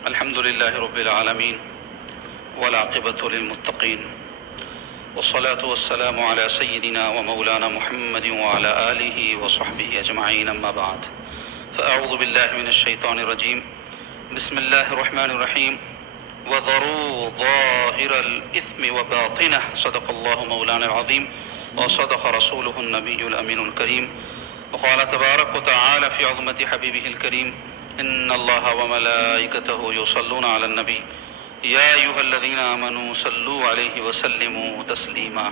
الحمد لله رب العالمين والعاقبة للمتقين والصلاة والسلام على سيدنا ومولانا محمد وعلى آله وصحبه أجمعين، أما بعد، فأعوذ بالله من الشيطان الرجيم. بسم الله الرحمن الرحيم. وذروا ظاهر الإثم وباطنه، صدق الله مولانا العظيم وصدق رسوله النبي الأمين الكريم. وقال تبارك وتعالى في عظمة حبيبه الكريم: إن الله وملائكته يصلون على النبي يا أيها الذين آمنوا صلوا عليه وسلموا تسليما.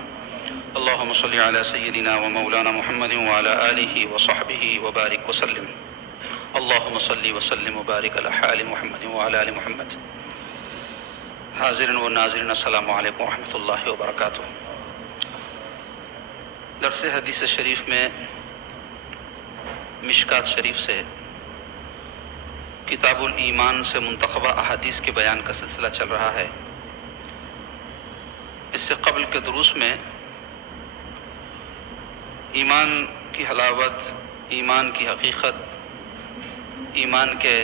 اللهم صل على سيدنا ومولانا محمد وعلى آله وصحبه وبارك وسلم. اللهم صل وسلم وبارك على آل محمد وعلى آل محمد. حاضرین و ناظرین، السلام علیکم ورحمۃ اللہ وبرکاتہ. درس حدیث شریف میں مشکات شریف سے کتاب الایمان سے منتخبہ احادیث کے بیان کا سلسلہ چل رہا ہے. اس سے قبل کے دروس میں ایمان کی حلاوت، ایمان کی حقیقت، ایمان کے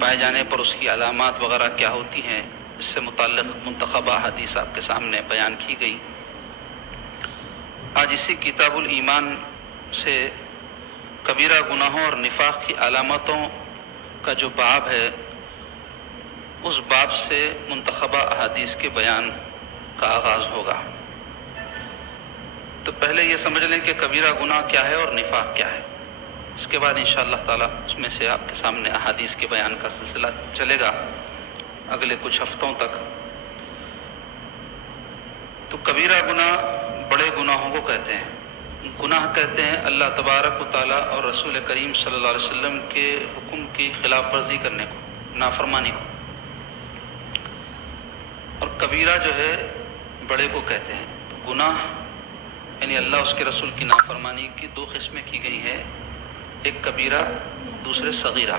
پائے جانے پر اس کی علامات وغیرہ کیا ہوتی ہیں، اس سے متعلق منتخبہ احادیث آپ کے سامنے بیان کی گئی. آج اسی کتاب الایمان سے کبیرہ گناہوں اور نفاق کی علامتوں کا جو باب ہے، اس باب سے منتخبہ احادیث کے بیان کا آغاز ہوگا. تو پہلے یہ سمجھ لیں کہ کبیرہ گناہ کیا ہے اور نفاق کیا ہے. اس کے بعد انشاءاللہ تعالی اس میں سے آپ کے سامنے احادیث کے بیان کا سلسلہ چلے گا اگلے کچھ ہفتوں تک. تو کبیرہ گناہ بڑے گناہوں کو کہتے ہیں. گناہ کہتے ہیں اللہ تبارک و تعالیٰ اور رسول کریم صلی اللہ علیہ وسلم کے حکم کی خلاف ورزی کرنے کو، نافرمانی کو. اور کبیرہ جو ہے بڑے کو کہتے ہیں. تو گناہ یعنی اللہ اس کے رسول کی نافرمانی کی دو قسمیں کی گئی ہیں، ایک کبیرہ، دوسرے صغیرہ.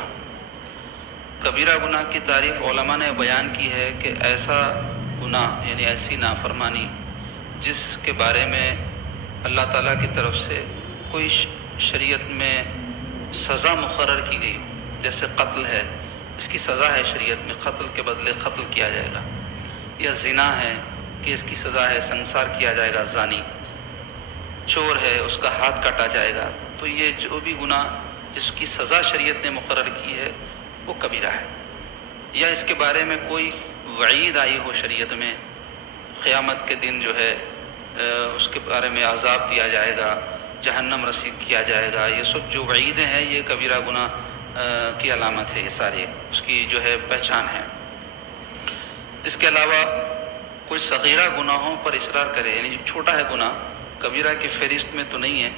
کبیرہ گناہ کی تعریف علماء نے بیان کی ہے کہ ایسا گناہ یعنی ایسی نافرمانی جس کے بارے میں اللہ تعالیٰ کی طرف سے کوئی شریعت میں سزا مقرر کی گئی، جیسے قتل ہے، اس کی سزا ہے شریعت میں، قتل کے بدلے قتل کیا جائے گا. یا زنا ہے کہ اس کی سزا ہے سنسار کیا جائے گا زانی. چور ہے، اس کا ہاتھ کاٹا جائے گا. تو یہ جو بھی گناہ جس کی سزا شریعت نے مقرر کی ہے وہ کبیرہ ہے. یا اس کے بارے میں کوئی وعید آئی ہو شریعت میں، قیامت کے دن جو ہے اس کے بارے میں عذاب دیا جائے گا، جہنم رسید کیا جائے گا، یہ سب جو وعیدیں ہیں یہ کبیرہ گناہ کی علامت ہے، یہ ساری اس کی جو ہے پہچان ہے. اس کے علاوہ کوئی صغیرہ گناہوں پر اصرار کرے، یعنی جو چھوٹا ہے گناہ، کبیرہ کی فہرست میں تو نہیں ہے،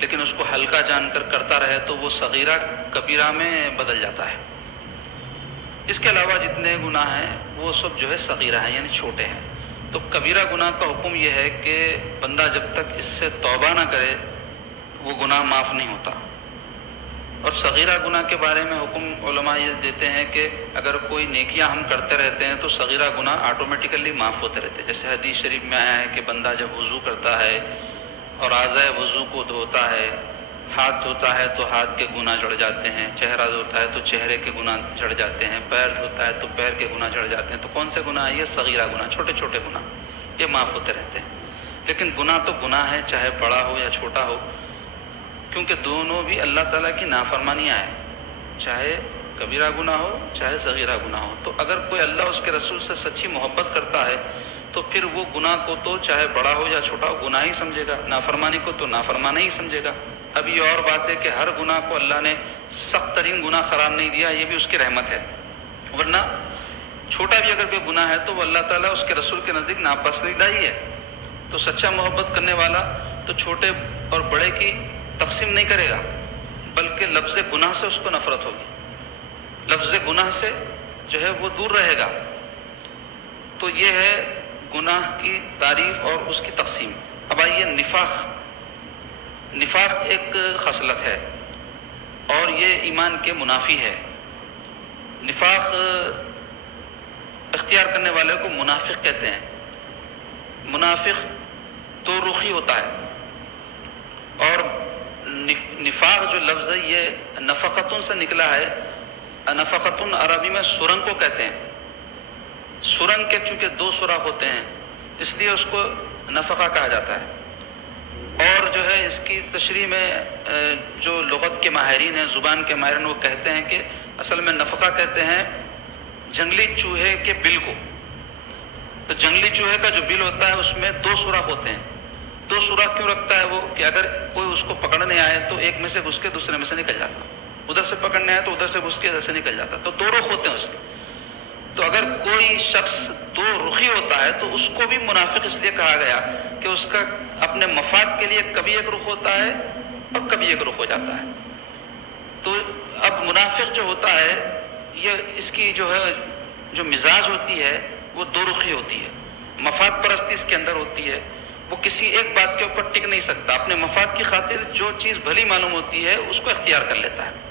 لیکن اس کو ہلکا جان کر کرتا رہے تو وہ صغیرہ کبیرہ میں بدل جاتا ہے. اس کے علاوہ جتنے گناہ ہیں وہ سب جو ہے صغیرہ ہیں، یعنی چھوٹے ہیں. تو کبیرہ گناہ کا حکم یہ ہے کہ بندہ جب تک اس سے توبہ نہ کرے وہ گناہ معاف نہیں ہوتا. اور صغیرہ گناہ کے بارے میں حکم علماء یہ دیتے ہیں کہ اگر کوئی نیکیاں ہم کرتے رہتے ہیں تو صغیرہ گناہ آٹومیٹیکلی معاف ہوتے رہتے ہیں. جیسے حدیث شریف میں آیا ہے کہ بندہ جب وضو کرتا ہے اور اعضائے وضو کو دھوتا ہے، ہاتھ دھوتا ہے تو ہاتھ کے گناہ جڑ جاتے ہیں، چہرہ دھوتا ہے تو چہرے کے گناہ جڑ جاتے ہیں، پیر دھوتا ہے تو پیر کے گناہ جڑ جاتے ہیں. تو کون سے گناہ؟ یہ صغیرہ گناہ، چھوٹے چھوٹے گناہ، یہ معاف ہوتے رہتے ہیں. لیکن گناہ تو گناہ ہے، چاہے بڑا ہو یا چھوٹا ہو، کیونکہ دونوں بھی اللہ تعالیٰ کی نافرمانیاں ہیں، چاہے کبیرہ گناہ ہو چاہے صغیرہ گناہ ہو. تو اگر کوئی اللہ اس کے رسول سے سچی محبت کرتا ہے تو پھر وہ گناہ کو تو چاہے بڑا ہو یا چھوٹا ہو گناہ ہی سمجھے گا، نافرمانی کو تو نافرمانہ ہی سمجھے گا. اب یہ اور بات ہے کہ ہر گناہ کو اللہ نے سخت ترین گناہ قرار نہیں دیا، یہ بھی اس کی رحمت ہے. ورنہ چھوٹا بھی اگر کوئی گناہ ہے تو وہ اللہ تعالیٰ اس کے رسول کے نزدیک ناپسندیدہ ہی ہے. تو سچا محبت کرنے والا تو چھوٹے اور بڑے کی تقسیم نہیں کرے گا، بلکہ لفظ گناہ سے اس کو نفرت ہوگی، لفظ گناہ سے جو ہے وہ دور رہے گا. تو یہ ہے گناہ کی تعریف اور اس کی تقسیم. اب آئیے نفاق ایک خصلت ہے اور یہ ایمان کے منافی ہے. نفاق اختیار کرنے والے کو منافق کہتے ہیں. منافق تو رخی ہوتا ہے، اور نفاق جو لفظ ہے یہ نفقتوں سے نکلا ہے، نفقتن عربی میں سرنگ کو کہتے ہیں. سرنگ کے چونکہ 2 سوراخ ہوتے ہیں اس لیے اس کو نفقہ کہا جاتا ہے. اور جو ہے اس کی تشریح میں جو لغت کے ماہرین ہیں، زبان کے ماہرین، وہ کہتے ہیں کہ اصل میں نفقہ کہتے ہیں جنگلی چوہے کے بل کو. تو جنگلی چوہے کا جو بل ہوتا ہے اس میں 2 سوراخ ہوتے ہیں. 2 سوراخ کیوں رکھتا ہے وہ؟ کہ اگر کوئی اس کو پکڑنے آئے تو ایک میں سے گھس کے دوسرے میں سے نکل جاتا، ادھر سے پکڑنے آئے تو ادھر سے گھس کے ادھر سے نکل جاتا. تو 2 رخ ہوتے ہیں اس کے. تو اگر کوئی شخص 2 رخی ہوتا ہے تو اس کو بھی منافق اس لیے کہا گیا کہ اس کا اپنے مفاد کے لیے کبھی ایک رخ ہوتا ہے اور کبھی ایک رخ ہو جاتا ہے. تو اب منافق جو ہوتا ہے یہ اس کی جو ہے جو مزاج ہوتی ہے وہ 2 رخی ہوتی ہے. مفاد پرستی اس کے اندر ہوتی ہے. وہ کسی ایک بات کے اوپر ٹک نہیں سکتا، اپنے مفاد کی خاطر جو چیز بھلی معلوم ہوتی ہے اس کو اختیار کر لیتا ہے.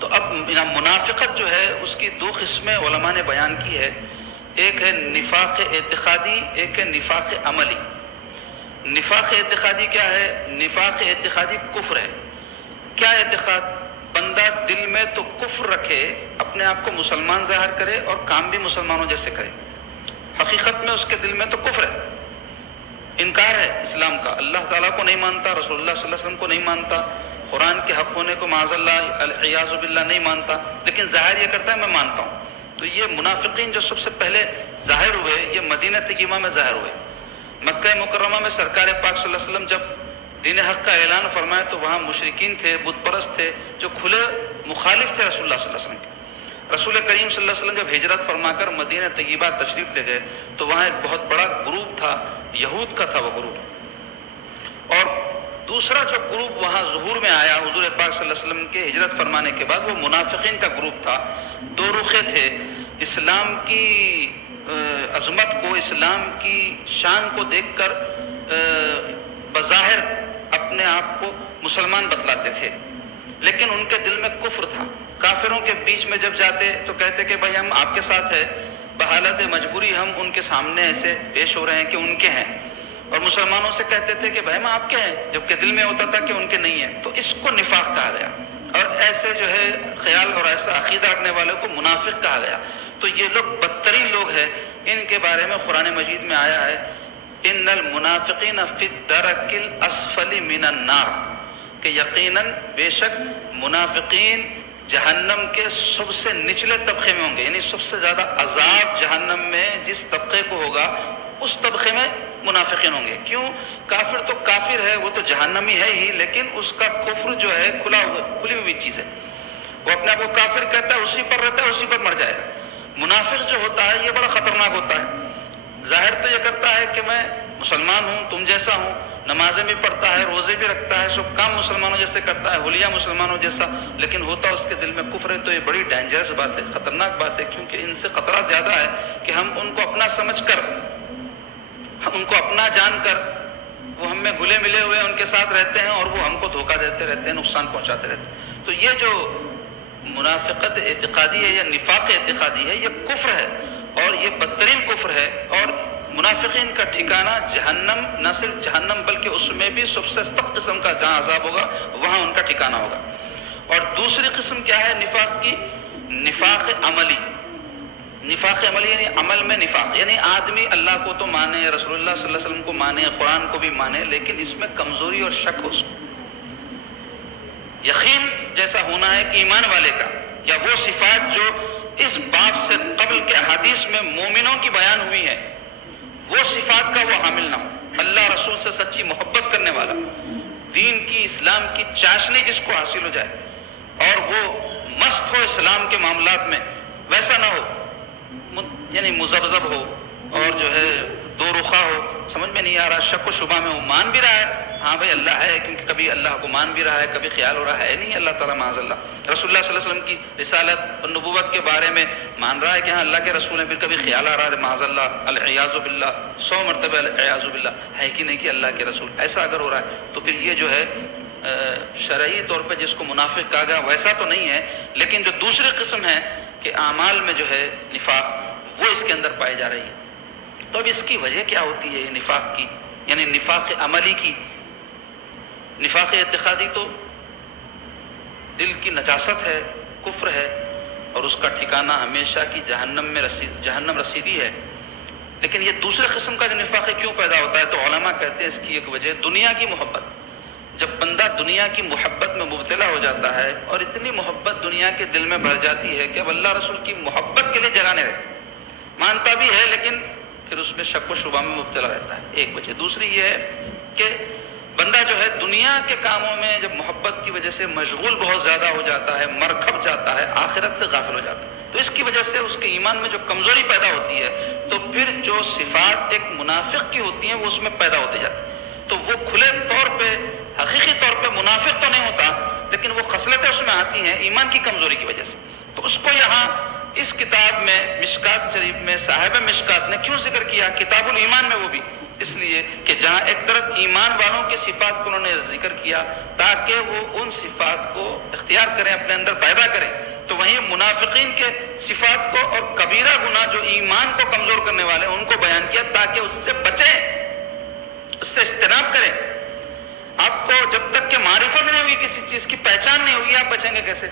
تو اب منافقت جو ہے اس کی 2 قسمیں علماء نے بیان کی ہے. ایک ہے نفاق اعتقادی، ایک ہے نفاق عملی. نفاق اعتقادی کیا ہے؟ نفاق اعتقادی کفر ہے. کیا اعتقاد؟ بندہ دل میں تو کفر رکھے، اپنے آپ کو مسلمان ظاہر کرے اور کام بھی مسلمانوں جیسے کرے، حقیقت میں اس کے دل میں تو کفر ہے، انکار ہے اسلام کا، اللہ تعالیٰ کو نہیں مانتا، رسول اللہ صلی اللہ علیہ وسلم کو نہیں مانتا، قرآن کے حق ہونے کو معاذ اللہ العیاذ باللہ نہیں مانتا، لیکن ظاہر یہ کرتا ہے میں مانتا ہوں. تو یہ منافقین جو سب سے پہلے ظاہر ہوئے یہ مدینہ طیبہ میں ظاہر ہوئے. مکہ مکرمہ میں سرکار پاک صلی اللہ علیہ وسلم جب دین حق کا اعلان فرمایا تو وہاں مشرکین تھے، بت پرست تھے، جو کھلے مخالف تھے رسول اللہ صلی اللہ علیہ وسلم کے. رسول کریم صلی اللہ علیہ وسلم جب ہجرت فرما کر مدینہ طیبہ تشریف لے گئے تو وہاں ایک بہت بڑا گروپ تھا، یہود کا تھا وہ گروپ. اور دوسرا جو گروپ وہاں ظہور میں آیا حضور پاک صلی اللہ علیہ وسلم کے ہجرت فرمانے کے بعد، وہ منافقین کا گروپ تھا. 2 رخے تھے. اسلام کی عظمت کو، اسلام کی شان کو دیکھ کر بظاہر اپنے آپ کو مسلمان بتلاتے تھے، لیکن ان کے دل میں کفر تھا. کافروں کے بیچ میں جب جاتے تو کہتے کہ بھائی ہم آپ کے ساتھ ہیں، بحالت مجبوری ہم ان کے سامنے ایسے پیش ہو رہے ہیں کہ ان کے ہیں. اور مسلمانوں سے کہتے تھے کہ بھائی ہم آپ کے ہیں، جبکہ دل میں ہوتا تھا کہ ان کے نہیں ہیں. تو اس کو نفاق کہا گیا، اور ایسے جو ہے خیال اور ایسا عقیدہ رکھنے والوں کو منافق کہا گیا. تو یہ لوگ بدترین لوگ ہیں. ان کے بارے میں قرآن مجید میں آیا ہے ان المنافقین فی الدرک الاسفل من النار، کہ یقیناً بے شک منافقین جہنم کے سب سے نچلے طبقے میں ہوں گے. یعنی سب سے زیادہ عذاب جہنم میں جس طبقے کو ہوگا اس طبقے میں منافقین ہوں گے. کیوں؟ کافر تو کافر ہے، وہ تو جہنمی ہے ہی، لیکن اس کا کفر جو ہے کھلی ہوئی چیز ہے. وہ اپنے آپ کو کافر کہتا ہے، اسی پر رہتا ہے، اسی پر مر جائے گا. منافق جو ہوتا ہے یہ بڑا خطرناک ہوتا ہے. ظاہر تو یہ کرتا ہے کہ میں مسلمان ہوں، تم جیسا ہوں، نمازیں بھی پڑھتا ہے، روزے بھی رکھتا ہے، سب کام مسلمانوں جیسے کرتا ہے، حلیہ مسلمانوں جیسا، لیکن ہوتا اس کے دل میں کفر ہے. تو یہ بڑی ڈینجرس بات ہے، خطرناک بات ہے، کیونکہ ان سے خطرہ زیادہ ہے کہ ہم ان کو اپنا سمجھ کر، ہم ان کو اپنا جان کر، وہ ہم میں گھلے ملے ہوئے ان کے ساتھ رہتے ہیں اور وہ ہم کو دھوکہ دیتے رہتے ہیں، نقصان پہنچاتے رہتے ہیں. تو یہ جو منافقت اعتقادی ہے یا نفاق اعتقادی ہے یہ کفر ہے، اور یہ بدترین کفر ہے. اور منافقین کا ٹھکانہ جہنم، نہ صرف جہنم بلکہ اس میں بھی سب سے سخت قسم کا جہاں عذاب ہوگا وہاں ان کا ٹھکانہ ہوگا. اور دوسری قسم کیا ہے نفاق کی؟ نفاق عملی. نفاق عملی یعنی عمل میں نفاق، یعنی آدمی اللہ کو تو مانے، رسول اللہ صلی اللہ علیہ وسلم کو مانے، قرآن کو بھی مانے، لیکن اس میں کمزوری اور شک ہو. اس کو یقین جیسا ہونا ہے کہ ایمان والے کا، یا وہ صفات جو اس باب سے قبل کے احادیث میں مومنوں کی بیان ہوئی ہیں، وہ صفات کا وہ حامل نہ ہو. اللہ رسول سے سچی محبت کرنے والا، دین کی، اسلام کی چاشنی جس کو حاصل ہو جائے، اور وہ مست ہو اسلام کے معاملات میں، ویسا نہ ہو، یعنی مذبذب ہو اور جو ہے 2 رخا ہو، سمجھ میں نہیں آ رہا، شک و شبہ میں ہو، مان بھی رہا ہے ہاں بھائی اللہ ہے، کیونکہ کبھی اللہ کو مان بھی رہا ہے، کبھی خیال ہو رہا ہے نہیں اللہ تعالیٰ معاذ اللہ. رسول اللہ صلی اللہ علیہ وسلم کی رسالت اور نبوت کے بارے میں مان رہا ہے کہ ہاں اللہ کے رسول ہیں، پھر کبھی خیال آ رہا ہے معاذ اللہ العیاذ باللہ، 100 مرتبہ العیاذ باللہ ہے کہ نہیں کہ اللہ کے رسول. ایسا اگر ہو رہا ہے تو پھر یہ جو ہے شرعی طور پہ جس کو منافق کہا گیا ویسا تو نہیں ہے. لیکن جو دوسری قسم ہے کہ اعمال میں جو ہے نفاق، وہ اس کے اندر پائی جا رہی ہے. تو اب اس کی وجہ کیا ہوتی ہے نفاق کی، یعنی نفاق عملی کی؟ نفاق اعتقادی تو دل کی نجاست ہے، کفر ہے، اور اس کا ٹھکانہ ہمیشہ کی جہنم رسیدی ہے. لیکن یہ دوسرے قسم کا جو نفاق کیوں پیدا ہوتا ہے؟ تو علماء کہتے ہیں اس کی ایک وجہ دنیا کی محبت. جب بندہ دنیا کی محبت میں مبتلا ہو جاتا ہے اور اتنی محبت دنیا کے دل میں بڑھ جاتی ہے کہ اب اللہ رسول کی محبت کے لیے جگہ نہیں رہتی. مانتا بھی ہے لیکن پھر اس میں شک و شبہ میں مبتلا رہتا ہے، ایک وجہ. دوسری یہ ہے کہ بندہ جو ہے دنیا کے کاموں میں جب محبت کی وجہ سے مشغول بہت زیادہ ہو جاتا ہے، مرکھپ جاتا ہے، آخرت سے غافل ہو جاتا ہے. تو اس کی وجہ سے اس کے ایمان میں جو کمزوری پیدا ہوتی ہے تو پھر جو صفات ایک منافق کی ہوتی ہیں وہ اس میں پیدا ہوتی جاتی ہیں. تو وہ کھلے طور پہ حقیقی طور پہ منافق تو نہیں ہوتا لیکن وہ خصلتیں اس میں آتی ہیں ایمان کی کمزوری کی وجہ سے. تو اس کو یہاں اس کتاب میں مشکات شریف میں صاحب مشکات نے کیوں ذکر کیا کتاب الایمان میں؟ وہ بھی اس لیے کہ جہاں ایک طرف ایمان والوں کی صفات کو انہوں نے ذکر کیا تاکہ وہ ان صفات کو اختیار کریں، اپنے اندر پیدا کریں، تو وہیں منافقین کے صفات کو اور کبیرہ گناہ جو ایمان کو کمزور کرنے والے ہیں ان کو بیان کیا تاکہ اس سے بچیں، اس سے اجتناب کریں. آپ کو جب تک کہ معرفت نہیں ہوگی، کسی چیز کی پہچان نہیں ہوگی، آپ بچیں گے کیسے؟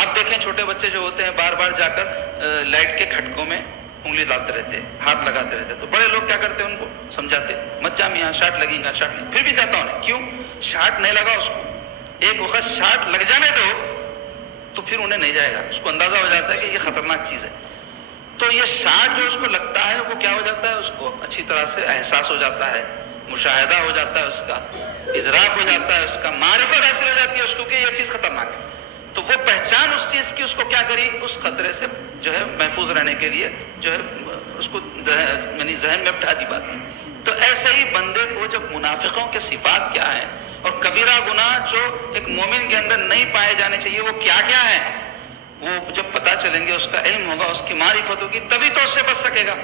آپ دیکھیں چھوٹے بچے جو ہوتے ہیں بار بار جا کر لائٹ کے کھٹکوں میں انگلی ڈالتے رہتے ہیں، ہاتھ لگاتے رہتے ہیں. تو بڑے لوگ کیا کرتے ہیں؟ ان کو سمجھاتے مت جا میاں، شاٹ لگے گا، شاٹ لگے. پھر بھی جاتا ہوں. کیوں؟ شاٹ نہیں لگا اس کو. ایک وقت شاٹ لگ جانے دو تو پھر انہیں نہیں جائے گا. اس کو اندازہ ہو جاتا ہے کہ یہ خطرناک چیز ہے. تو یہ شاٹ جو اس کو لگتا ہے وہ کیا ہو جاتا ہے؟ اس کو اچھی طرح سے احساس ہو جاتا ہے، مشاہدہ ہو جاتا ہے، اس کا ادراک ہو جاتا ہے، اس کا معرفت حاصل ہو جاتی ہے اس کو کہ یہ چیز خطرناک ہے. تو وہ پہچان اس چیز کی اس کو کیا کری؟ اس خطرے سے جو ہے محفوظ رہنے کے لیے جو ہے اس کو یعنی ذہن میں بٹھا دی بات ہے. تو ایسے ہی بندے کو جب منافقوں کے صفات کیا ہیں اور کبیرہ گناہ جو ایک مومن کے اندر نہیں پائے جانے چاہیے وہ کیا کیا ہیں، وہ جب پتہ چلیں گے، اس کا علم ہوگا، اس کی معرفت ہوگی، تبھی تو اس سے بچ سکے گا.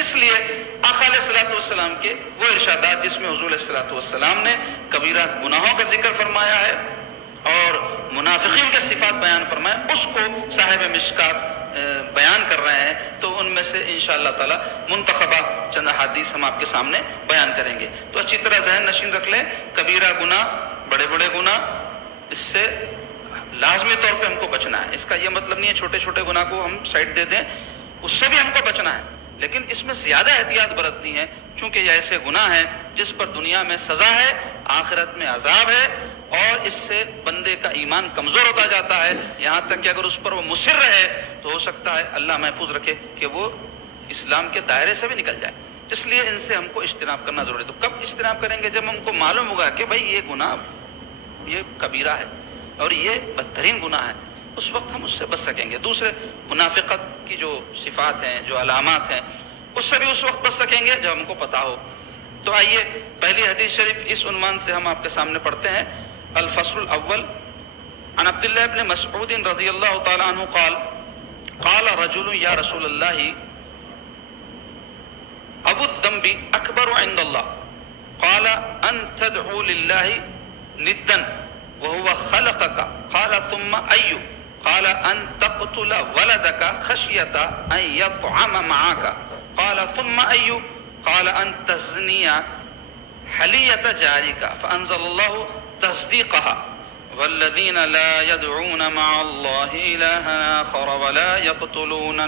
اس لیے آقا علیہ الصلوۃ والسلام کے وہ ارشادات جس میں حضور علیہ الصلوۃ والسلام نے کبیرہ گناہوں کا ذکر فرمایا ہے اور منافقین کے صفات بیان فرمائے، اس کو صاحب مشکات بیان کر رہے ہیں. تو ان میں سے انشاءاللہ تعالی منتخبہ چند احادیث ہم آپ کے سامنے بیان کریں گے. تو اچھی طرح ذہن نشین رکھ لیں، کبیرہ گناہ، بڑے بڑے گناہ، اس سے لازمی طور پہ ہم کو بچنا ہے. اس کا یہ مطلب نہیں ہے چھوٹے چھوٹے گناہ کو ہم سائڈ دے دیں، اس سے بھی ہم کو بچنا ہے، لیکن اس میں زیادہ احتیاط برتنی ہے چونکہ یہ ایسے گناہ ہیں جس پر دنیا میں سزا ہے، آخرت میں عذاب ہے، اور اس سے بندے کا ایمان کمزور ہوتا جاتا ہے، یہاں تک کہ اگر اس پر وہ مصر رہے تو ہو سکتا ہے اللہ محفوظ رکھے کہ وہ اسلام کے دائرے سے بھی نکل جائے. اس لیے ان سے ہم کو اجتناب کرنا ضروری ہے. تو کب اجتناب کریں گے؟ جب ہم کو معلوم ہوگا کہ بھائی یہ گناہ یہ کبیرہ ہے اور یہ بدترین گناہ ہے، اس وقت ہم اس سے بچ سکیں گے. دوسرے منافقت کی جو صفات ہیں، جو علامات ہیں، اس سے بھی اس وقت بچ سکیں گے جب ہم کو پتہ ہو. تو آئیے پہلی حدیث شریف اس عنوان سے ہم آپ کے سامنے پڑھتے ہیں. الفصل الاول عن عبداللہ ابن مسعود رضی اللہ تعالی عنہ قال قال رجل یا رسول اللہ ابو الذنب اکبر عند اللہ قال ان تدعو للہ ندا وهو خلقك قال ثم أي قال أن تقتل ولدك خشية أن يطعم معك قال ثم أي قال أن تزني حلية جارك فأنزل الله تصديقها والذين لا يدعون مع الله إلها آخر ولا يقتلون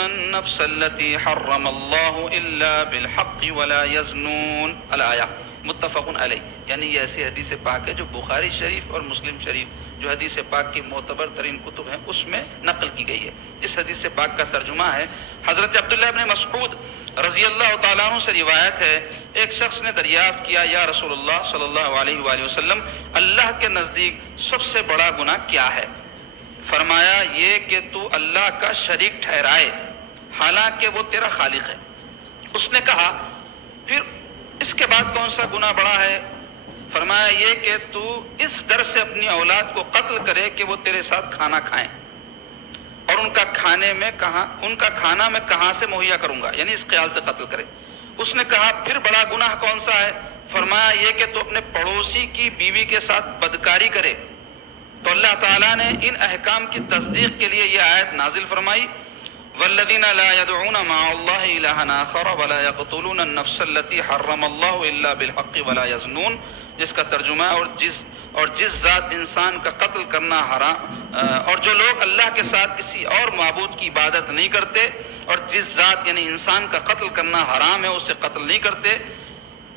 النفس التي حرم الله إلا بالحق ولا يزنون الآية متفق علیہ. یعنی یہ ایسی حدیث پاک ہے جو بخاری شریف اور مسلم شریف جو حدیث پاک کی معتبر ترین کتب ہیں اس میں نقل کی گئی ہے. اس حدیث پاک کا ترجمہ ہے حضرت عبداللہ ابن مسعود رضی اللہ تعالیٰ عنہ سے روایت ہے، ایک شخص نے دریافت کیا یا رسول اللہ صلی اللہ علیہ وآلہ وسلم اللہ کے نزدیک سب سے بڑا گناہ کیا ہے؟ فرمایا یہ کہ تو اللہ کا شریک ٹھہرائے حالانکہ وہ تیرا خالق ہے. اس نے کہا پھر اس کے بعد کون سا گناہ بڑا ہے؟ فرمایا یہ کہ تو اس ڈر سے اپنی اولاد کو قتل کرے کہ وہ تیرے ساتھ کھانا کھائیں اور ان کا کھانا میں کہاں سے مہیا کروں گا، یعنی اس خیال سے قتل کرے. اس نے کہا پھر بڑا گناہ کون سا ہے؟ فرمایا یہ کہ تو اپنے پڑوسی کی بیوی کے ساتھ بدکاری کرے. تو اللہ تعالیٰ نے ان احکام کی تصدیق کے لیے یہ آیت نازل فرمائی والذین لا يدعون مع اللہ الہا آخر ولا يقتلون النفس التي حرم اللہ الا بالحق ولا يزنون جس کا ترجمہ ہے اور جس ذات انسان کا قتل کرنا حرام، اور جو لوگ اللہ کے ساتھ کسی اور معبود کی عبادت نہیں کرتے، اور جس ذات یعنی انسان کا قتل کرنا حرام ہے اسے قتل نہیں کرتے،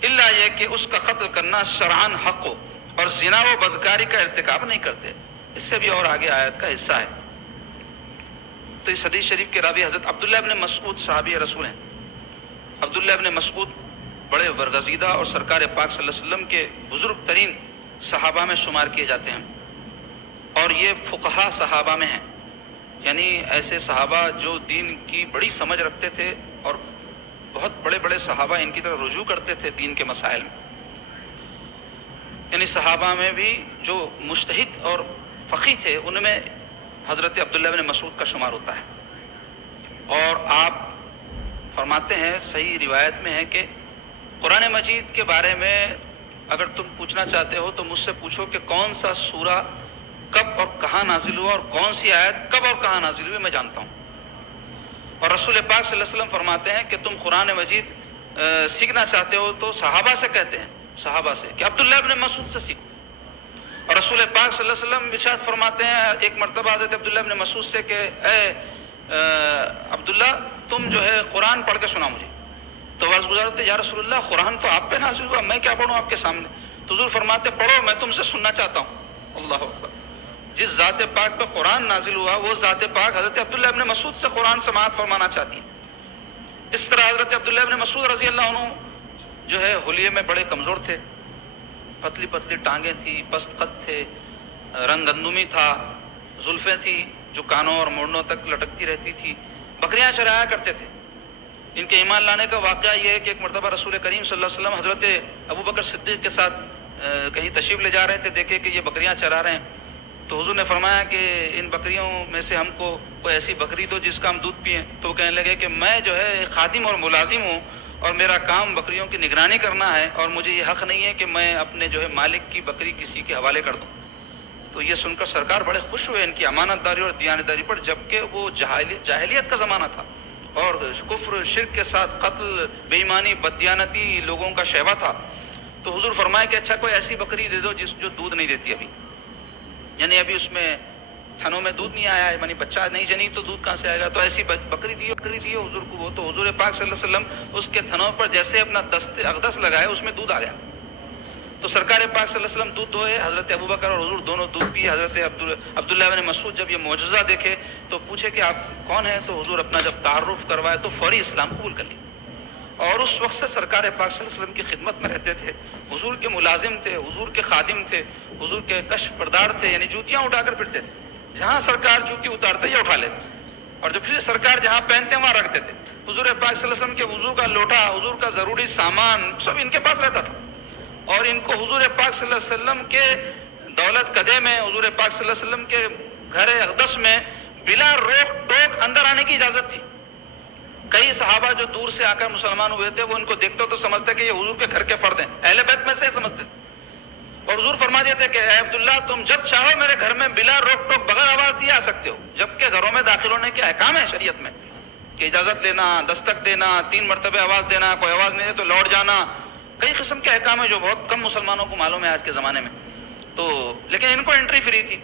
الا یہ کہ اس کا قتل کرنا شرعاً حق ہو، اور زنا و بدکاری کا ارتکاب نہیں کرتے۔ اس سے بھی اور آگے آیت کا حصہ ہے۔ تو اس حدیث شریف کے راوی حضرت عبداللہ ابن مسعود صحابی رسول ہیں۔ عبداللہ ابن مسعود بڑے برگزیدہ اور سرکار پاک صلی اللہ علیہ وسلم کے بزرگ ترین صحابہ میں شمار کیے جاتے ہیں، اور یہ فقہا صحابہ میں ہیں، یعنی ایسے صحابہ جو دین کی بڑی سمجھ رکھتے تھے، اور بہت بڑے بڑے صحابہ ان کی طرف رجوع کرتے تھے دین کے مسائل میں۔ یعنی صحابہ میں بھی جو مجتہد اور فقیہ تھے ان میں حضرت عبداللہ بن مسعود کا شمار ہوتا ہے۔ اور آپ فرماتے ہیں، صحیح روایت میں ہے کہ قرآن مجید کے بارے میں اگر تم پوچھنا چاہتے ہو تو مجھ سے پوچھو کہ کون سا سورہ کب اور کہاں نازل ہوا، اور کون سی آیت کب اور کہاں نازل ہوئی، میں جانتا ہوں۔ اور رسول پاک صلی اللہ علیہ وسلم فرماتے ہیں کہ تم قرآن مجید سیکھنا چاہتے ہو تو صحابہ سے کہتے ہیں، صحابہ سے کہ عبداللہ ابن مسعود سے سیکھو۔ اور رسول پاک صلی اللہ علیہ وسلم ارشاد فرماتے ہیں ایک مرتبہ حضرت عبداللہ ابن مسعود سے کہ اے عبداللہ تم جو ہے قرآن پڑھ کے سنا مجھے۔ تو عرض گزارتے یا رسول اللہ قرآن تو آپ پہ نازل ہوا، میں کیا پڑھوں آپ کے سامنے؟ تو حضور فرماتے پڑھو، میں تم سے سننا چاہتا ہوں۔ اللہ اکبر۔ جس ذات پاک پہ قرآن نازل ہوا وہ ذات پاک حضرت عبداللہ ابن مسعود سے قرآن سماعت فرمانا چاہتی ہے۔ اس طرح حضرت عبداللہ ابن مسعود رضی اللہ عنہ جو ہے حلیے میں بڑے کمزور تھے، پتلی پتلی ٹانگیں تھی، پست قد تھے، رنگ گندمی تھا، زلفیں تھی جو کانوں اور مونڈوں تک لٹکتی رہتی تھی، بکریاں چرایا کرتے تھے۔ ان کے ایمان لانے کا واقعہ یہ ہے کہ ایک مرتبہ رسول کریم صلی اللہ علیہ وسلم حضرت ابو بکر صدیق کے ساتھ کہیں تشریف لے جا رہے تھے، دیکھے کہ یہ بکریاں چرا رہے ہیں، تو حضور نے فرمایا کہ ان بکریوں میں سے ہم کو کوئی ایسی بکری دو جس کا ہم دودھ پئیں۔ تو وہ کہنے لگے کہ میں جو ہے خادم اور ملازم ہوں، اور میرا کام بکریوں کی نگرانی کرنا ہے، اور مجھے یہ حق نہیں ہے کہ میں اپنے جو ہے مالک کی بکری کسی کے حوالے کر دوں۔ تو یہ سن کر سرکار بڑے خوش ہوئے ان کی امانت داری اور دیانت داری پر، جبکہ وہ جاہلیت کا زمانہ تھا اور کفر شرک کے ساتھ قتل، بے ایمانی، بددیانتی لوگوں کا شیوا تھا۔ تو حضور فرمایا کہ اچھا کوئی ایسی بکری دے دو جو دودھ نہیں دیتی ابھی، یعنی ابھی اس میں تھنوں میں دودھ نہیں آیا ہے، یعنی بچہ نہیں جنی تو دودھ کہاں سے آئے گا، تو ایسی بکری دیو حضور کو۔ وہ تو حضور پاک صلی اللہ علیہ وسلم اس کے تھنوں پر جیسے اپنا دست اقدس لگائے اس میں دودھ آ گیا۔ تو سرکار پاک صلی اللہ علیہ وسلم دودھ دوئے، حضرت ابوبکر اور حضور دونوں دودھ پیے۔ حضرت عبداللہ بن مسعود جب یہ معجزہ دیکھے تو پوچھے کہ آپ کون ہیں؟ تو حضور اپنا جب تعارف کروائے تو فوری اسلام قبول کر لیا، اور اس وقت سے سرکار پاک صلی اللہ علیہ وسلم کی خدمت میں رہتے تھے، حضور کے ملازم تھے، حضور کے خادم تھے، حضور کے کش بردار تھے، یعنی جوتیاں اٹھا کر پھرتے تھے، جہاں سرکار جوتی اتارتے یہ اٹھا لیتے، اور جو پھر سرکار جہاں پہنتے ہیں وہاں رکھتے تھے۔ حضور پاک صلی اللہ علیہ وسلم کے وضو کا لوٹا، حضور کا ضروری سامان سب ان کے پاس رہتا تھا، اور ان کو حضور پاک صلی اللہ علیہ وسلم کے دولت قدے میں، حضور پاک صلی اللہ علیہ وسلم کے گھر اقدس میں بلا روک ٹوک اندر آنے کی اجازت تھی۔ کئی صحابہ جو دور سے آ کر مسلمان ہوئے تھے وہ ان کو دیکھتے تو سمجھتے کہ یہ حضور کے گھر کے فرد ہیں، اہل بیت میں سے سمجھتے تھے، اور حضور فرما دیتے کہ اے عبداللہ تم جب چاہو میرے گھر میں بلا روک ٹوک بغیر آواز دیے آ سکتے ہو، جبکہ گھروں میں داخل ہونے کے احکام ہے شریعت میں کہ اجازت لینا، دستک دینا، 3 مرتبہ آواز دینا، کوئی آواز نہیں دے تو لوٹ جانا، کئی قسم کے احکام ہیں جو بہت کم مسلمانوں کو معلوم ہے آج کے زمانے میں۔ تو لیکن ان کو انٹری فری تھی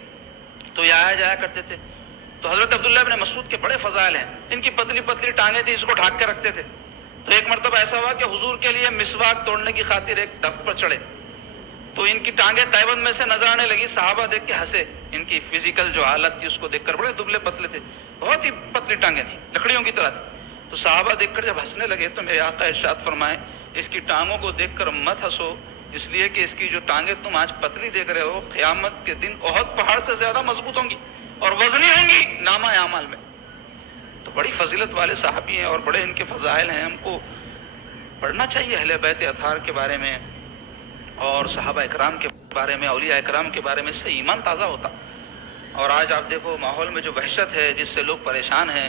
تو یہ آیا جایا کرتے تھے۔ تو حضرت عبداللہ ابن مسعود کے بڑے فضائل ہیں، ان کی پتلی پتلی ٹانگیں تھی، اس کو ڈھانک کے رکھتے تھے۔ تو ایک مرتبہ ایسا ہوا کہ حضور کے لیے مسواک توڑنے کی خاطر ایک ڈھک پر چڑھے، تو ان کی ٹانگیں تائبند میں سے نظر آنے لگی، صحابہ دیکھ کے ہنسے، ان کی فزیکل جو حالت تھی اس کو دیکھ کر، بڑے دبلے پتلے تھے، بہت ہی پتلی ٹانگیں تھیں، لکڑیوں کی طرح تھی۔ تو صحابہ دیکھ کر جب ہنسنے لگے تو میرے آقا ارشاد فرمائے اس کی ٹانگوں کو دیکھ کر مت ہنسو، اس لیے کہ اس کی جو ٹانگیں تم آج پتلی دیکھ رہے ہو قیامت کے دن احد پہاڑ سے زیادہ مضبوط ہوں گی اور وزنی ہوں گی نامہ اعمال میں۔ تو بڑی فضیلت والے صحابی ہیں اور بڑے ان کے فضائل ہیں، ہم کو پڑھنا چاہیے اہل بیت اطہار کے بارے میں اور صحابہ اکرام کے بارے میں، اولیاء اکرام کے بارے میں، اس سے ایمان تازہ ہوتا۔ اور آج آپ دیکھو ماحول میں جو وحشت ہے جس سے لوگ پریشان ہیں،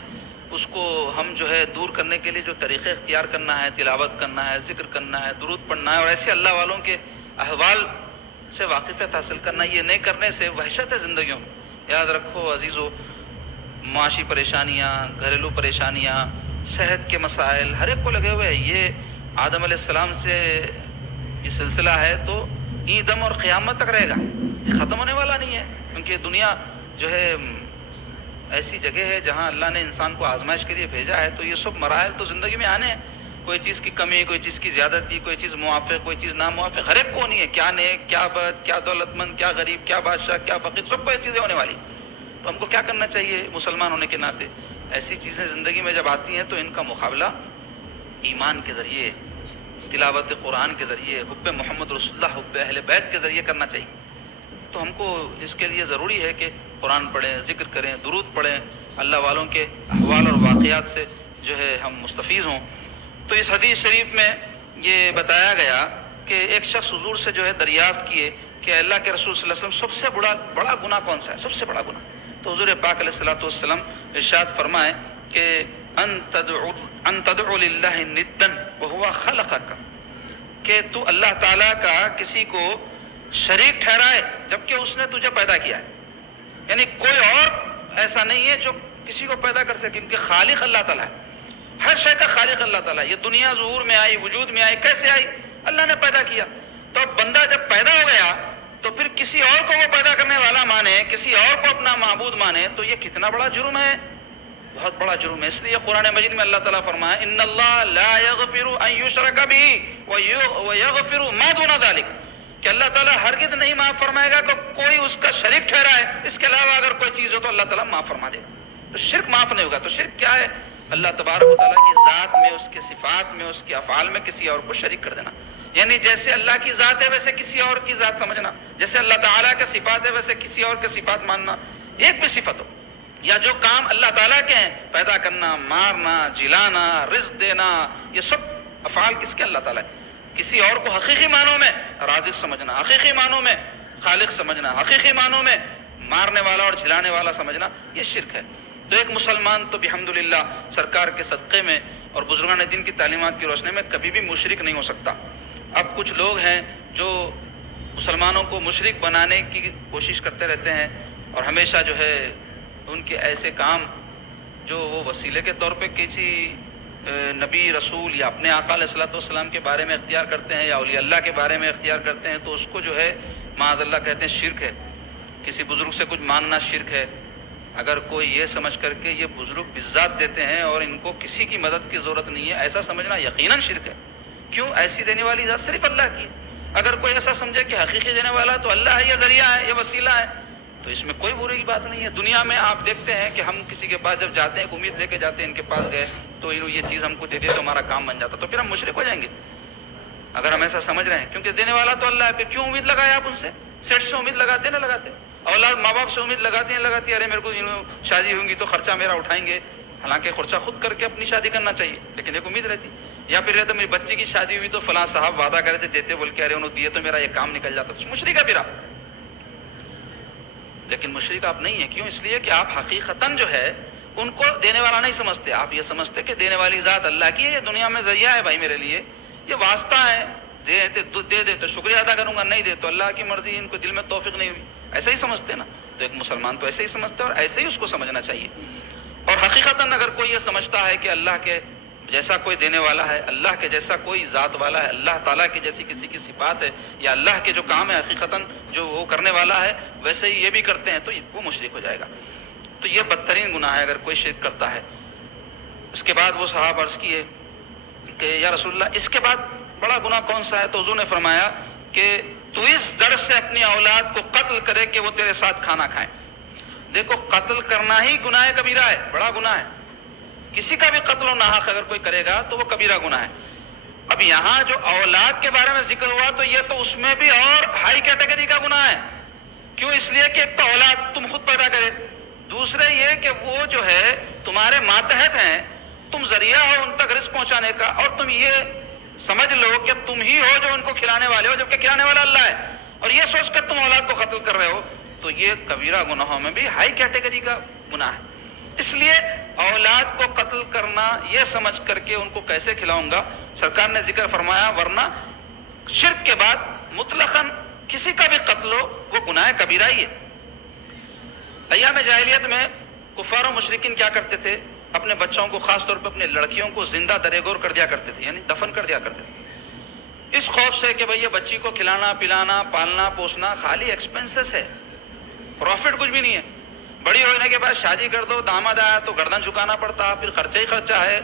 اس کو ہم جو ہے دور کرنے کے لیے جو طریقے اختیار کرنا ہے، تلاوت کرنا ہے، ذکر کرنا ہے، درود پڑھنا ہے، اور ایسے اللہ والوں کے احوال سے واقفیت حاصل کرنا، یہ نہیں کرنے سے وحشت ہے زندگیوں میں۔ یاد رکھو عزیزو، معاشی پریشانیاں، گھریلو پریشانیاں، صحت کے مسائل ہر ایک کو لگے ہوئے ہیں۔ یہ آدم علیہ السلام سے یہ سلسلہ ہے، تو این دم اور قیامت تک رہے گا، یہ ختم ہونے والا نہیں ہے، کیونکہ دنیا جو ہے ایسی جگہ ہے جہاں اللہ نے انسان کو آزمائش کے لیے بھیجا ہے، تو یہ سب مراحل تو زندگی میں آنے ہیں، کوئی چیز کی کمی، کوئی چیز کی زیادتی، کوئی چیز موافق، کوئی چیز ناموافق، ہر ایک کو ہونی ہے، کیا نیک، کیا بد، کیا دولت مند، کیا غریب، کیا بادشاہ، کیا فقیر، سب کو یہ چیزیں ہونے والی۔ تو ہم کو کیا کرنا چاہیے مسلمان ہونے کے ناطے؟ ایسی چیزیں زندگی میں جب آتی ہیں تو ان کا مقابلہ ایمان کے ذریعے، تلاوت قرآن کے ذریعے، حب محمد رسول اللہ، حب اہل بیت کے ذریعے کرنا چاہیے۔ تو ہم کو اس کے لیے ضروری ہے کہ قرآن پڑھیں، ذکر کریں، درود پڑھیں، اللہ والوں کے احوال اور واقعات سے جو ہے ہم مستفیض ہوں۔ تو اس حدیث شریف میں یہ بتایا گیا کہ ایک شخص حضور سے جو ہے دریافت کیے کہ اللہ کے رسول صلی اللہ علیہ وسلم سب سے بڑا گناہ کون سا ہے، سب سے بڑا گناہ؟ تو حضور پاک علیہ الصلوۃ والسلام ارشاد فرمائے کہ ان تدعو للہ ندا وہو خلقک، کہ تو اللہ تعالیٰ کا کسی کو شریک ٹھہرائے جبکہ اس نے تجھے پیدا کیا ہے، یعنی کوئی اور ایسا نہیں ہے جو کسی کو پیدا کر سکے، کیونکہ خالق اللہ تعالیٰ ہے، ہر شے کا خالق اللہ تعالیٰ ہے۔ یہ دنیا ظہور میں آئی، وجود میں آئی، کیسے آئی؟ اللہ نے پیدا کیا۔ تو اب بندہ جب پیدا ہو گیا تو پھر کسی اور کو وہ پیدا کرنے والا مانے، کسی اور کو اپنا معبود مانے، تو یہ کتنا بڑا جرم ہے، بہت بڑا جرم ہے۔ اس لیے قرآن مجید میں اللہ تعالیٰ فرمایا ان اللہ لا یغفر ان یشرک بہ ویغفر ما دون ذلک، کہ اللہ تعالیٰ ہرگز نہیں معاف فرمائے گا کہ کوئی اس کا شریک ٹھہرائے، اس کے علاوہ اگر کوئی چیز ہو تو اللہ تعالیٰ معاف فرما دے گا۔ تو شرک معاف نہیں ہوگا۔ تو شرک کیا ہے؟ اللہ تبارک و تعالیٰ کی ذات میں، اس کے صفات میں، اس کے افعال میں کسی اور کو شریک کر دینا، یعنی جیسے اللہ کی ذات ہے ویسے کسی اور کی ذات سمجھنا، جیسے اللہ تعالیٰ کے صفات ہے ویسے کسی اور کے صفات ماننا، ایک بھی صفت ہو یا جو کام اللہ تعالیٰ کے ہیں، پیدا کرنا، مارنا، جلانا، رزق دینا، یہ سب افعال کس کے؟ اللہ تعالیٰ کے۔ کسی اور کو حقیقی معنوں میں رازق سمجھنا، حقیقی معنوں میں خالق سمجھنا، حقیقی معنوں میں مارنے والا اور جلانے والا سمجھنا، یہ شرک ہے۔ تو ایک مسلمان تو بحمدللہ سرکار کے صدقے میں اور بزرگان دین کی تعلیمات کی روشنی میں کبھی بھی مشرک نہیں ہو سکتا۔ اب کچھ لوگ ہیں جو مسلمانوں کو مشرک بنانے کی کوشش کرتے رہتے ہیں، اور ہمیشہ جو ہے ان کے ایسے کام جو وہ وسیلے کے طور پہ کسی نبی رسول یا اپنے آقا علیہ الصلوۃ والسلام کے بارے میں اختیار کرتے ہیں یا اولیاء اللہ کے بارے میں اختیار کرتے ہیں، تو اس کو جو ہے معاذ اللہ کہتے ہیں شرک ہے۔ کسی بزرگ سے کچھ مانگنا شرک ہے۔ اگر کوئی یہ سمجھ کر کے یہ بزرگ بالذات دیتے ہیں اور ان کو کسی کی مدد کی ضرورت نہیں ہے، ایسا سمجھنا یقیناً شرک ہے۔ کیوں؟ ایسی دینے والی ذات صرف اللہ کی۔ اگر کوئی ایسا سمجھے کہ حقیقی دینے والا تو اللہ ہے، یہ ذریعہ ہے، یہ وسیلہ ہے، تو اس میں کوئی برے کی بات نہیں ہے۔ دنیا میں آپ دیکھتے ہیں کہ ہم کسی کے پاس جب جاتے ہیں، امید لے کے جاتے ہیں، ان کے پاس گئے تو یہ چیز ہم کو دے دے تو ہمارا کام بن جاتا، تو پھر ہم مشرک ہو جائیں گے اگر ہم ایسا سمجھ رہے ہیں، کیونکہ دینے والا تو اللہ ہے۔ پھر کیوں امید لگائے آپ ان سے؟ سیٹ سے امید لگاتے نہ لگاتے؟ اولاد ماں باپ سے امید لگاتی ہیں لگاتی ہے، ارے میرے کو شادی ہوں گی تو خرچہ میرا اٹھائیں گے، حالانکہ خرچہ خود کر کے اپنی شادی کرنا چاہیے، لیکن ایک امید رہتی۔ یا پھر رہتا میری بچی کی شادی ہوئی تو فلاں صاحب وعدہ کرے تھے دیتے، بول کے ارے انہوں دیے تو میرا یہ کام نکل جاتا، تو مشرک ہے پھر آپ۔ لیکن مشرک آپ نہیں ہیں، کیوں؟ اس لیے کہ آپ حقیقتاً جو ہے ان کو دینے والا نہیں سمجھتے، آپ یہ سمجھتے کہ دینے والی ذات اللہ کی ہے، یہ دنیا میں ذریعہ ہے بھائی میرے لیے، یہ واسطہ ہے، دے دے تو شکریہ ادا کروں گا، نہیں دے تو اللہ کی مرضی، ان کو دل میں توفیق نہیں ہوئی، ایسا ہی سمجھتے نا۔ تو ایک مسلمان تو ایسے ہی سمجھتے اور ایسے ہی اس کو سمجھنا چاہیے۔ اور حقیقتاً اگر کوئی یہ سمجھتا ہے کہ اللہ کے جیسا کوئی دینے والا ہے، اللہ کے جیسا کوئی ذات والا ہے، اللہ تعالیٰ کی جیسی کسی کی صفات ہے، یا اللہ کے جو کام ہے حقیقتاً جو وہ کرنے والا ہے ویسے ہی یہ بھی کرتے ہیں، تو وہ مشرک ہو جائے گا۔ تو یہ بدترین گناہ ہے اگر کوئی شرک کرتا ہے۔ اس کے بعد وہ صحابہ عرض کیے کہ یا رسول اللہ اس کے بعد بڑا گناہ کون سا ہے؟ تو حضور نے فرمایا کہ تو اس ڈر سے اپنی اولاد کو قتل کرے کہ وہ تیرے ساتھ کھانا کھائیں۔ دیکھو قتل کرنا ہی گناہ کبیرہ ہے، بڑا گناہ ہے۔ کسی کا بھی قتل و ناحق اگر کوئی کرے گا تو وہ کبیرہ گناہ ہے۔ اب یہاں جو اولاد کے بارے میں ذکر ہوا تو یہ تو اس میں بھی اور ہائی کیٹیگری کا گناہ ہے۔ کیوں؟ اس لیے کہ ایک تو اولاد تم خود پیدا کرے، دوسرے یہ کہ وہ جو ہے تمہارے ماتحت ہیں، تم ذریعہ ہو ان تک رزق پہنچانے کا، اور تم یہ سمجھ لو کہ تم ہی ہو جو ان کو کھلانے والے ہو، جبکہ کھلانے والا اللہ ہے، اور یہ سوچ کر تم اولاد کو قتل کر رہے ہو، تو یہ کبیرہ گناہوں میں بھی ہائی کیٹیگری کا گناہ ہے۔ اس لیے اولاد کو قتل کرنا یہ سمجھ کر کے ان کو کیسے کھلاؤں گا، سرکار نے ذکر فرمایا، ورنہ شرک کے بعد مطلقاً کسی کا بھی قتل ہو وہ گناہ کبیرہ ہی ہے۔ ایام جاہلیت میں کفار و مشرکین کیا کرتے تھے؟ اپنے بچوں کو، خاص طور پہ اپنے لڑکیوں کو زندہ درے گور کر دیا کرتے تھے، یعنی دفن کر دیا کرتے تھے۔ اس خوف سے کہ بھئی یہ بچی کو کھلانا پلانا پالنا پوسنا خالی ایکسپنسز ہے، پروفٹ کچھ بھی نہیں ہے. بڑی ہونے کے بعد شادی کر دو، داماد آیا تو گردن جھکانا پڑتا، پھر خرچہ ہی خرچہ ہے.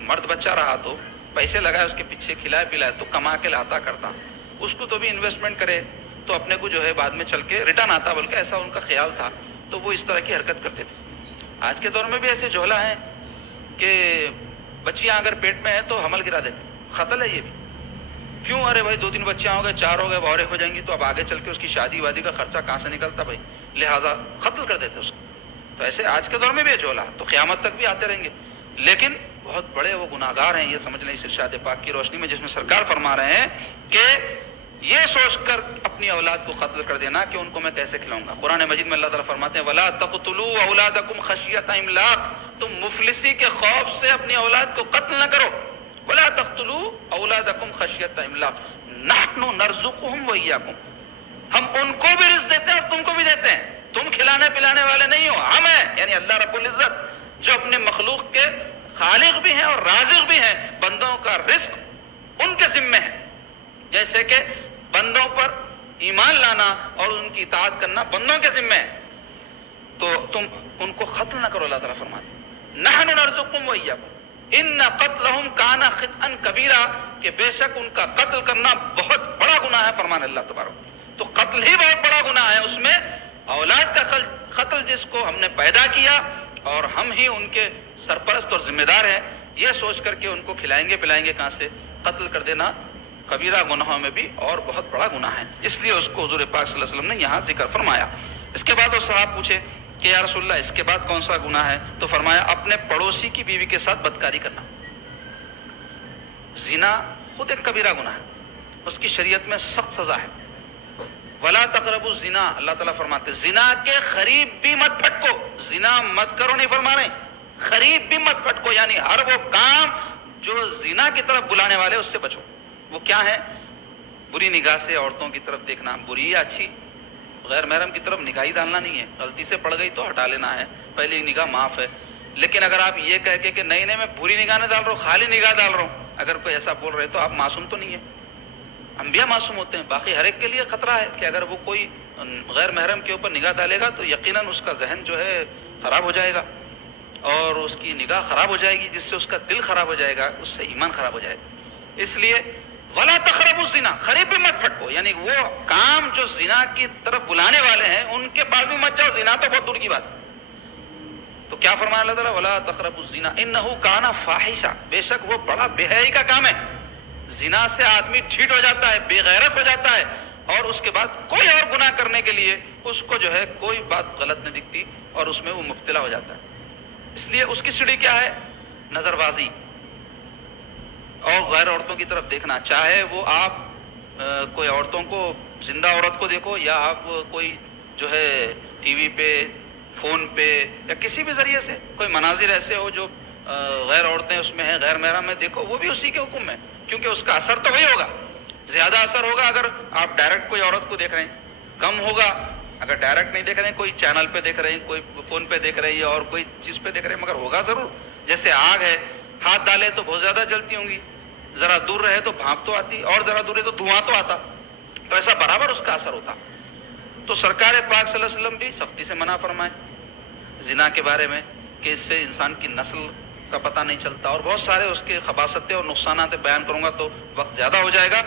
مرد بچہ رہا تو پیسے لگائے اس کے پیچھے، کھلائے پلائے تو کما کے لاتا کرتا، اس کو تو بھی انویسٹمنٹ کرے تو اپنے کو جو ہے بعد میں چل کے ریٹرن آتا، بلکہ ایسا ان کا خیال تھا. تو وہ اس طرح کی حرکت کرتے تھے. آج کے دور میں بھی ایسے جھولا ہیں کہ بچیاں اگر پیٹ میں ہیں تو حمل گرا دیتے. قتل ہے یہ بھی. کیوں؟ ارے بھائی 2-3 بچیاں ہو گئے، 4 ہو گئے، بہرے ہو جائیں گی تو اب آگے چل کے اس کی شادی وادی کا خرچہ کہاں سے نکلتا بھائی، لہٰذا قتل کر دیتے اس کو. تو ایسے آج کے دور میں بھی ہے جھولا، تو قیامت تک بھی آتے رہیں گے. لیکن بہت بڑے وہ گناہ گار ہیں، یہ سمجھ لیں اس ارشاد پاک کی روشنی میں، جس میں سرکار فرما رہے ہیں کہ یہ سوچ کر اپنی اولاد کو قتل کر دینا کہ ان کو میں کیسے کھلاؤں گا. قرآن مجید میں اللہ تعالیٰ فرماتے ہیں وَلَا تَقْتُلُوا أَوْلَادَكُمْ خَشْيَةَ إِمْلَاقٍ، تم مفلسی کے خوف سے اپنی اولاد کو قتل نہ کرو. وَلَا تَقْتُلُوا أَوْلَادَكُمْ خَشْيَةَ إِمْلَاقٍ نَحْنُ نَرْزُقُهُمْ وَإِيَّاكُمْ، ہم ان کو بھی رزق دیتے ہیں اور تم کو بھی دیتے ہیں. تم کھلانے پلانے والے نہیں ہو، ہم ہیں، یعنی اللہ رب العزت جو اپنے مخلوق کے خالق بھی ہیں اور رازق بھی ہیں. بندوں کا رزق ان کے ذمہ ہے، جیسے کہ بندوں پر ایمان لانا اور ان کی اطاعت کرنا بندوں کے ذمہ ہے. تو تم ان کو قتل نہ کرو. اللہ تعالیٰ فرماتے ہیں نحن نرزقکم وإیاکم ان قتلہم کان خطئا کبیرا، کہ بے شک ان کا قتل کرنا بہت بڑا گناہ ہے. فرمان اللہ تبارک. تو قتل ہی بہت بڑا گناہ ہے، اس میں اولاد کا قتل جس کو ہم نے پیدا کیا اور ہم ہی ان کے سرپرست اور ذمہ دار ہیں، یہ سوچ کر کے ان کو کھلائیں گے پلائیں گے کہاں سے، قتل کر دینا کبیرہ گناہوں میں بھی اور بہت بڑا گناہ ہے. اس لیے اس کو حضور پاک صلی اللہ علیہ وسلم نے یہاں ذکر فرمایا. اس کے بعد وہ صحابہ پوچھے کہ یا رسول اللہ اس کے بعد کون سا گناہ ہے؟ تو فرمایا اپنے پڑوسی کی بیوی کے ساتھ بدکاری کرنا. زنا خود ایک کبیرہ گناہ ہے، اس کی شریعت میں سخت سزا ہے. ولا تقربوا الزنا، اللہ تعالیٰ فرماتے زنا کے قریب بھی مت پھٹکو. زنا مت کرو نہیں فرما رہے، قریب بھی مت پھٹکو، یعنی ہر وہ کام جو زنا کی طرف بلانے والے اس سے بچو. وہ کیا ہے؟ بری نگاہ سے عورتوں کی طرف دیکھنا، بری یا اچھی، غیر محرم کی طرف نگاہی ڈالنا نہیں ہے. غلطی سے پڑ گئی تو ہٹا لینا ہے، پہلی نگاہ معاف ہے. لیکن اگر آپ یہ کہہ کے کہ نہیں نہیں میں بری نگاہ نہیں ڈال رہا ہوں، خالی نگاہ ڈال رہا ہوں، اگر کوئی ایسا بول رہے تو آپ معصوم تو نہیں ہے. انبیاء معصوم ہوتے ہیں، باقی ہر ایک کے لیے خطرہ ہے کہ اگر وہ کوئی غیر محرم کے اوپر نگاہ ڈالے گا تو یقیناً اس کا ذہن جو ہے خراب ہو جائے گا اور اس کی نگاہ خراب ہو جائے گی، جس سے اس کا دل خراب ہو جائے گا، اس سے ایمان خراب ہو جائے گا. اس لیے ولا تقربوا الزنا، قریب بھی مت پھٹکو، یعنی وہ کام جو زنا کی طرف بلانے والے ہیں ان کے پاس بھی مت جاؤ. زنا تو بہت دور کی بات. تو کیا فرمایا اللہ تعالیٰ ولا تقربوا الزنا انہ کان فاحشہ، بے شک وہ بڑا بے حیائی کا کام ہے. زنا سے آدمی ڈھیٹ ہو جاتا ہے، بے غیرت ہو جاتا ہے، اور اس کے بعد کوئی اور گناہ کرنے کے لیے اس کو جو ہے کوئی بات غلط نہیں دکھتی اور اس میں وہ مبتلا ہو جاتا ہے. اس لیے اس کی سیڑھی کیا ہے؟ نظر بازی اور غیر عورتوں کی طرف دیکھنا. چاہے وہ آپ کوئی عورتوں کو، زندہ عورت کو دیکھو، یا آپ کوئی جو ہے ٹی وی پہ، فون پہ، یا کسی بھی ذریعے سے کوئی مناظر ایسے ہو جو غیر عورتیں اس میں ہیں، غیر محرم میں، دیکھو، وہ بھی اسی کے حکم میں، کیونکہ اس کا اثر تو وہی ہوگا. زیادہ اثر ہوگا اگر آپ ڈائریکٹ کوئی عورت کو دیکھ رہے ہیں، کم ہوگا اگر ڈائریکٹ نہیں دیکھ رہے ہیں، کوئی چینل پہ دیکھ رہے ہیں، کوئی فون پہ دیکھ رہے ہیں، یا اور کوئی چیز پہ دیکھ رہے ہیں، مگر ہوگا ضرور. جیسے آگ ہے، ہاتھ ڈالے تو بہت زیادہ جلتی ہوں گی، ذرا دور رہے تو بھاپ تو آتی، اور ذرا دور رہے تو دھواں تو آتا. تو ایسا برابر اس کا اثر ہوتا. تو سرکار پاک صلی اللہ علیہ وسلم بھی سختی سے منع فرمائے زنا کے بارے میں کہ اس سے انسان کی نسل کا پتہ نہیں چلتا، اور بہت سارے اس کے خباثتیں اور نقصانات بیان کروں گا تو وقت زیادہ ہو جائے گا.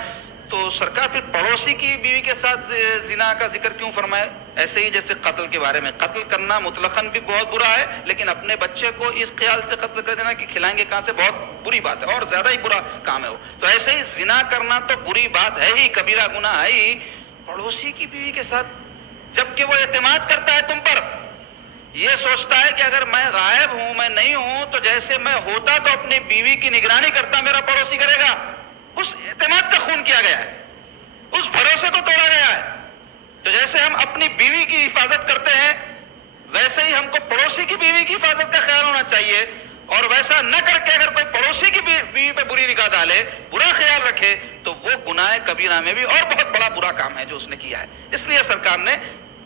تو سرکار پھر پڑوسی کی بیوی کے ساتھ زنا کا ذکر کیوں فرمائے؟ ایسے ہی جیسے قتل کے بارے میں، قتل کرنا مطلقاً بھی بہت برا ہے، لیکن اپنے بچے کو اس خیال سے قتل کر دینا کہ کھلائیں گے کہاں سے، بہت بری بات ہے اور زیادہ ہی برا کام ہے وہ. تو ایسے ہی زنا کرنا تو بری بات ہے ہی، کبیرہ گناہ ہے ہی. پڑوسی کی بیوی کے ساتھ، جبکہ وہ اعتماد کرتا ہے تم پر، یہ سوچتا ہے کہ اگر میں غائب ہوں، میں نہیں ہوں، تو جیسے میں ہوتا تو اپنی بیوی کی نگرانی کرتا، میرا پڑوسی کرے گا. اس اعتماد کا خون کیا گیا ہے، اس بھروسے کو توڑا گیا ہے. تو جیسے ہم اپنی بیوی کی حفاظت کرتے ہیں، ویسے ہی ہم کو پڑوسی کی بیوی کی حفاظت کا خیال ہونا چاہیے. اور ویسا نہ کر کے اگر کوئی پڑوسی کی بیوی پہ بری نگاہ ڈالے، برا خیال رکھے، تو وہ گناہ کبیرہ میں بھی اور بہت بڑا برا کام ہے جو اس نے کیا ہے. اس لیے سرکار نے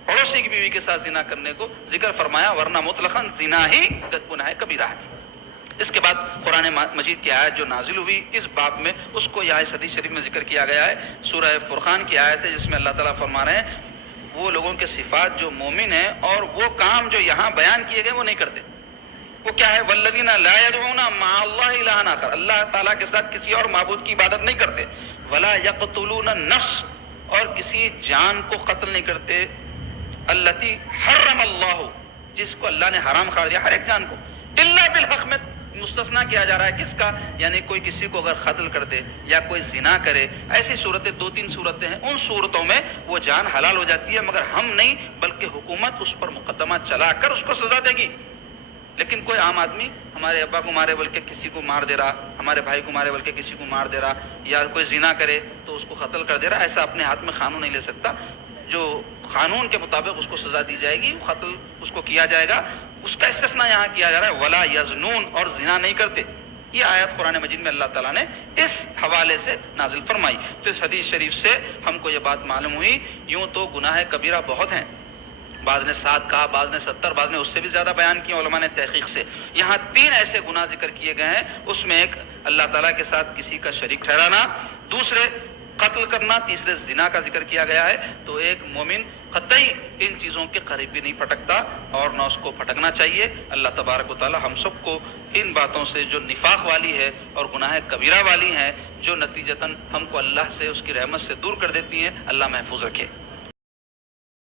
پڑوسی کی بیوی کے ساتھ زنا کرنے کو ذکر فرمایا، ورنہ مطلقاً زنا ہی گناہ کبیرہ ہے. اس کے بعد قرآن مجید کی آیت جو نازل ہوئی اس باب میں، اس کو یہاں اس حدیث شریف میں ذکر کیا گیا ہے۔ سورہ فرقان کی آیت ہے جس میں اللہ تعالیٰ فرما رہے ہیں وہ لوگوں کے صفات جو مومن ہیں اور وہ کام جو یہاں بیان کیے گئے وہ نہیں کرتے۔ وہ کیا ہے؟ والذین لا يدعون مع اللہ الہا آخر، اللہ تعالیٰ کے ساتھ کسی اور معبود کی عبادت نہیں کرتے۔ ولا یقتلون النفس، اور کسی جان کو قتل نہیں کرتے، التی حرم اللہ، جس کو اللہ نے حرام قرار دیا، ہر ایک جان کو، الا بالحق میں مستثنا کیا جا رہا ہے کس کا؟ یعنی کوئی کسی کو اگر قتل کر دے یا کوئی زنا کرے، ایسی صورتیں 2-3 صورتیں ہیں، ان صورتوں میں وہ جان حلال ہو جاتی ہے، مگر ہم نہیں بلکہ حکومت اس پر مقدمہ چلا کر اس کو سزا دے گی۔ لیکن کوئی عام آدمی ہمارے ابا کو مارے بلکہ کسی کو مار دے رہا، ہمارے بھائی کو مارے بلکہ کسی کو مار دے رہا، یا کوئی زنا کرے تو اس کو قتل کر دے رہا، ایسا اپنے ہاتھ میں قانون نہیں لے سکتا۔ جو قانون کے مطابق اس کو سزا دی جائے گی، قتل اس کو کیا جائے گا، اس کا استثناء یہاں کیا جا رہا ہے، ولا یزنون، اور زنا نہیں کرتے۔ یہ آیت قرآن مجید میں اللہ تعالیٰ نے اس حوالے سے نازل فرمائی۔ تو اس حدیث شریف سے ہم کو یہ بات معلوم ہوئی، یوں تو گناہ کبیرہ بہت ہیں، بعض نے 7 کہا، بعض نے 70، بعض نے اس سے بھی زیادہ بیان کیا علماء نے تحقیق سے۔ یہاں 3 ایسے گناہ ذکر کیے گئے ہیں، اس میں ایک اللہ تعالیٰ کے ساتھ کسی کا شریک ٹھہرانا، دوسرے قتل کرنا، تیسرے زنا کا ذکر کیا گیا ہے۔ تو ایک مومن قطعی ان چیزوں کے قریب بھی نہیں پھٹکتا اور نہ اس کو پھٹکنا چاہیے۔ اللہ تبارک و تعالی ہم سب کو ان باتوں سے جو نفاق والی ہے اور گناہ کبیرہ والی ہیں، جو نتیجتاً ہم کو اللہ سے اس کی رحمت سے دور کر دیتی ہیں، اللہ محفوظ رکھے۔